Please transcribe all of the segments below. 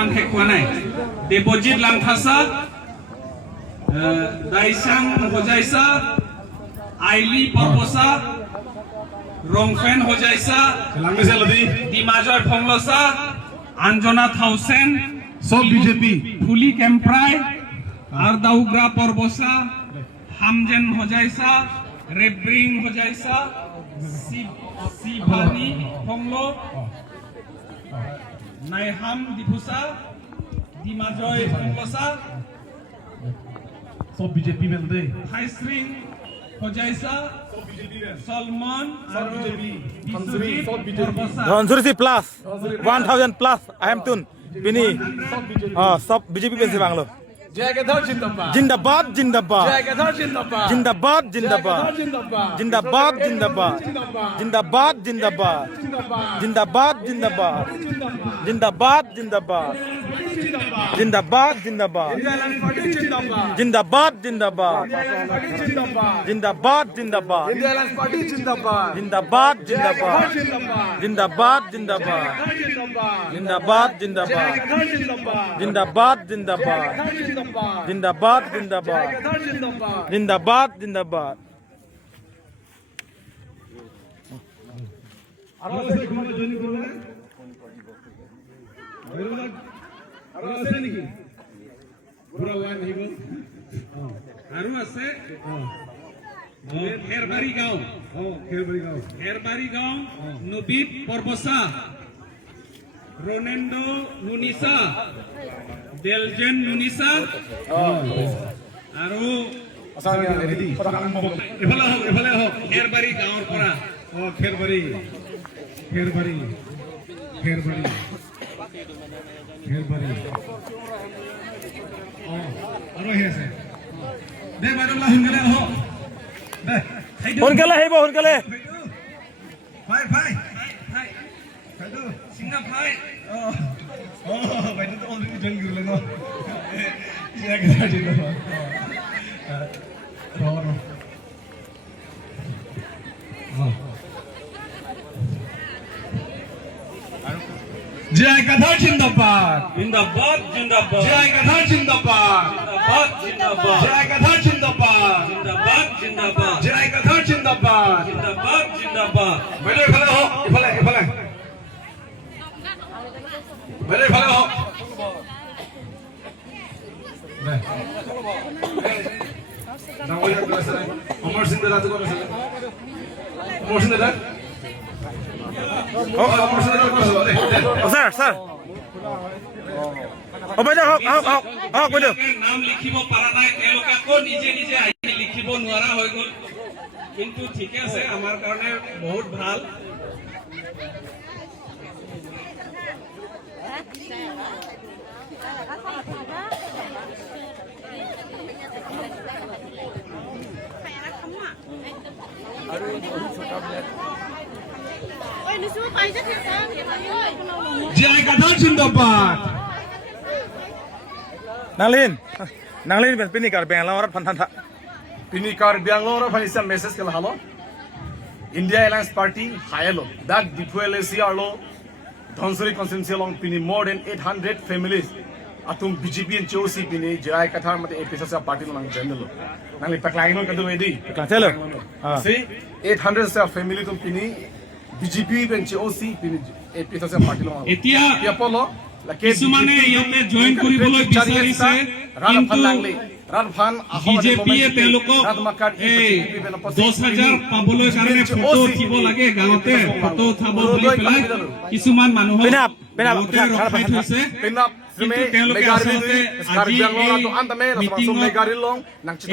বৰ্তমান শেষ হোৱা নাই দেৱজিৎ লাংথাসা দাইচাং হজাইছা আইলি পৰবসা ৰংফেন হজাইছা ডিমাজয় ফংলসা আঞ্জনা থাউসেন সব বিজেপি ফুলি কেম্প্রাই আরদাউগ্রা পরবসা হামজেন হজাইসা রেব্রিং হজাইসা সিভানি ফংলো নাইহাম দিফুসা ডিমাজয় ফংলসা সব বিজেপি বেলদে হাইস্রিং হজাইসা সলমন আর বিশ্বজিৎ পরবসা ধনসুরি প্লাস 1000 প্লাস আহমতুন বিনি সব বিজেপি পেছে বাংলো জয়গেধর জিন্দাবাদ জিন্দাবাদ জিন্দাবাদ জয়গেধর জিন্দাবাদ জিন্দাবাদ জিন্দাবাদ জিন্দাবাদ জিন্দাবাদ জিন্দাবাদ জিন্দাবাদ জিন্দাবাদ জিন্দাবাদ জিন্দাবাদ জিন্দাবাদ জিন্দাবাদ জিন্দাবাদ জিন্দাবাদ জিন্দাবাদ জিন্দাবাদ জিন্দাবাদ ইন্ডিয়াল্যান্ড পার্টি জিন্দাবাদ জিন্দাবাদ জিন্দাবাদ জিন্দাবাদ জিন্দাবাদ জিন্দাবাদ জিন্দাবাদ জিন্দাবাদ জিন্দাবাদ জিন্দাবাদ জিন্দাবাদ জিন্দাবাদ জিন্দাবাদ আৰু আছে খেৰবাৰী গাঁও খেৰবাৰী গাঁও নবীত পৰবসা ৰনেন্দ্ৰ নুনিসা দেলজেন নুনিসা আৰু এফালে হওক খেৰবাৰী গাঁৱৰ পৰা খেৰবাৰী আৰু আহি আছে দে বাইদেউ সোনকালে আহক দে সোনকালে আহিব সোনকালে ভাই সিংহা ভাই বাইদেউ অলৰেডি জইন কৰিলে ন জয়গেধৰ জিন্দাবাদ জয়গেধর জিন্দাবাদ জিন্দাবাদ জিন্দাবাদ জয়গেধর জিন্দাবাদ জিন্দাবাদ জিন্দাবাদ জয়গেধর জিন্দাবাদ জিন্দাবাদ জিন্দাবাদ জয়গেধর জিন্দাবাদ জিন্দাবাদ জিন্দাবাদ বাইদেউ ইফালে আহক ইফালে বাইদেউ ইফালে আহক অমৰ সিং দাদা ক'ত আছে অমৰ সিং দাদা অমৰ সিং দাদা ক'ত আছে স্যাৰ বাইদেউ হওক বাইদেউ নাম লিখিব পৰা নাই তেওঁলোকে আকৌ নিজে নিজে আহি লিখিব নোৱাৰা হৈ গ'ল কিন্তু ঠিকে আছে আমাৰ কাৰণে বহুত ভাল জয়গেধর জিন্দাবাদ Nanglin pinikar Bangalore Pantanta. Pinikar Bangalore Fanisa message kala halo. India Alliance Party Hayalo. That DPLC Arlo Dhonsuri constituency along Pini more than 800 families. Atum BJP and COC Pini Jai Kathar Mate Episasa Party Lang General. Nangli Paklino Kadu Edi. See 800 family to Pini BJP and COC Pini Episasa Party Lang. এতিয়া Apollo কিছুমানে ইয়াতে join কৰিবলৈ বিচাৰিছে কিন্তু বিজেপিয়ে তেওঁলোকক 10,000 পাবলৈ কাৰণে ফটো উঠিব লাগে গাঁৱতে ফটো উঠাব বুলি পেলাই কিছুমান মানুহক ৰখাই থৈছে কিন্তু তেওঁলোকে আচলতে আজি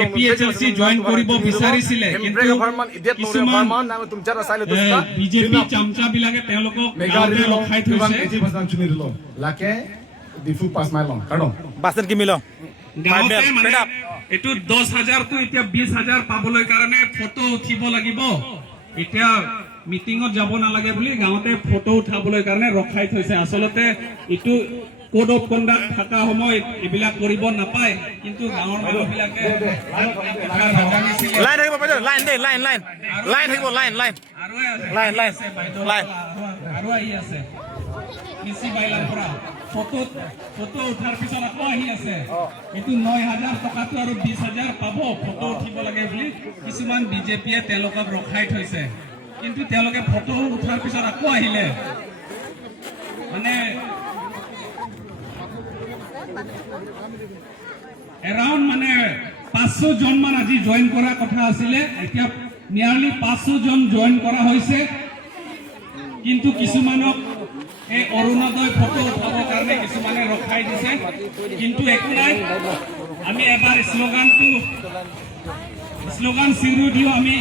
APHLC জয়েন কৰিব বিচাৰিছিলে কিন্তু কিছুমান বিজেপি চামচাবিলাকে তেওঁলোকক গাঁৱতে ৰখাই থৈছে লাকে ডিফু পাস মাইলং কাৰণ বাসন কি মিলো গাঁৱতে মানে এইটো 10,000 টো এতিয়া 20,000 পাবলৈ কাৰণে ফটো উঠিব লাগিব এতিয়া মিটিঙত যাব নালাগে বুলি গাঁৱতে ফটো উঠাবলৈ কাৰণে ৰখাই থৈছে আচলতে ইটো কোড অফ কন্ডাক্ট থাকা সময়ত এবিলাক কৰিব নাপায় কিন্তু গাঁৱৰ মানুহবিলাকে লাইন থাকিব বাইদেউ লাইন দে লাইন থাকিব লাইন আৰু আহি আছে লাইন আৰু আহি আছে কৃষি বাইলাৰ পৰা ফটো উঠাৰ পিছত আকৌ আহি আছে এইটো 9,000 টকাটো আৰু 20,000 পাব ফটো উঠিব লাগে বুলি কিছুমান বিজেপিয়ে তেওঁলোকক ৰখাই থৈছে কিন্তু তেওঁলোকে ফটো উঠাৰ পিছত আকৌ আহিলে মানে এৰাউণ্ড মানে 500 জন মান আজি জয়েন কৰাৰ কথা আছিলে এতিয়া নিয়াৰলি 500 জন জয়েন কৰা হৈছে কিন্তু কিছুমানক এই অৰুণোদয় ফটো উঠাবৰ কাৰণে কিছুমানে ৰখাই দিছে কিন্তু একো নাই আমি এবাৰ শ্লোগান চিৰু দিও আমি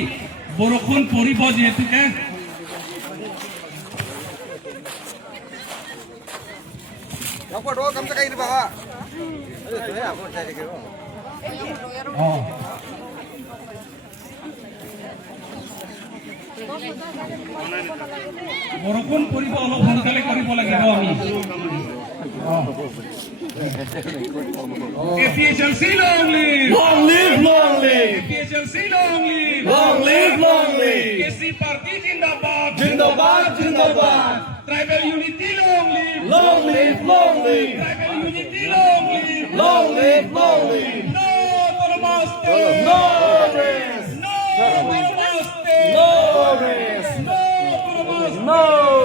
বৰষুণ পৰিব যিহেতুকে বৰষুণ পৰিব অলপ সোনকালে কৰিব লাগিব আমি APHLC long live! Long live, long live! APHLC long live! Long live, long live! KC Party Jindabad! Jindabad, Jindabad! Tribal unity long live! Long live, long live! Tribal unity long live! Long live, long live! No to the master! No race! No to the master! No race! No to the master! No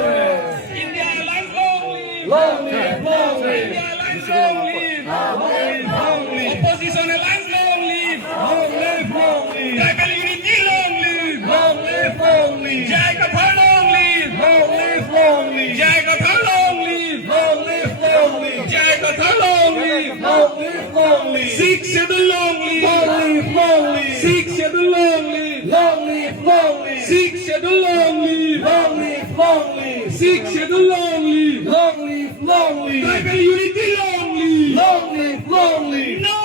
race! India Alliance long live! Long live, long live! India Alliance long live! Long live! Opposition Alliance long live! Long live, long live! Tribal unity long live! Long live, long live! Jai Kathar long live! Long live, long live! Jai Kathar long live! Long live, long live! Jai Kathar long live! Long live, long live! Sikh schedule long live! Long live, long live! Sikh schedule long live! Long live, long live! Sikh schedule long live! Long live, long live! Sikh schedule long live! Long live, long live! Tribal unity long live! Long live, long live! No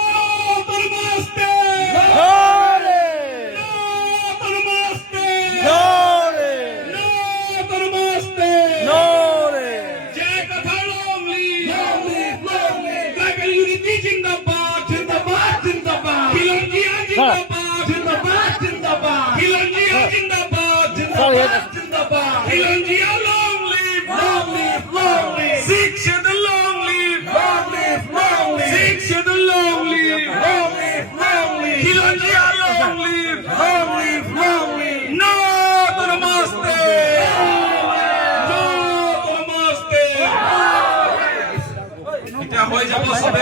to the master! No race! No to the master! No race! No to the master! No race! Jai Kathar long live! Long live, long live! Tribal unity Jindabad! Jindabad, Jindabad! Khilonjiya Jindabad! Jindabad, Jindabad! Khilonjiya Jindabad! Jindabad, Jindabad! Khilonjiya long live! Long live, long live! Sikh schedule long live! Long live, long live! Sikh schedule long live! Long live, long live! Khilonjiya long live! Long live, long live! No to the master! No to the master! এতিয়া হৈ যাব সবে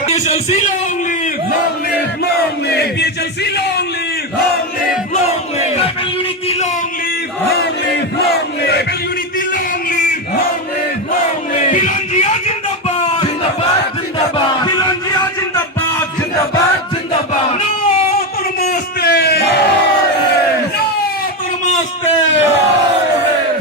APHLC long live! Long live, long live! APHLC long live! Long live, long live! Tribal unity long live! Long live, long live! Tribal unity long live! Long live, long live! Khilonjiya Jindabad! Jindabad, Jindabad! Khilonjiya Jindabad! Jindabad, Jindabad! No to the master! No to the master!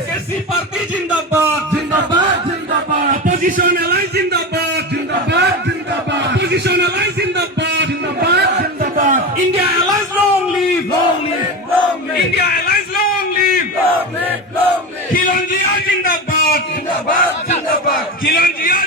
KC Party Jindabad! Jindabad, Jindabad! Opposition Alliance Jindabad! Jindabad, Jindabad! Opposition Alliance Jindabad! Jindabad, Jindabad! India Alliance long live! Long live, long live! India Alliance long live! Long live, long live! Khilonjiya Jindabad! Jindabad, Jindabad! Khilonjiya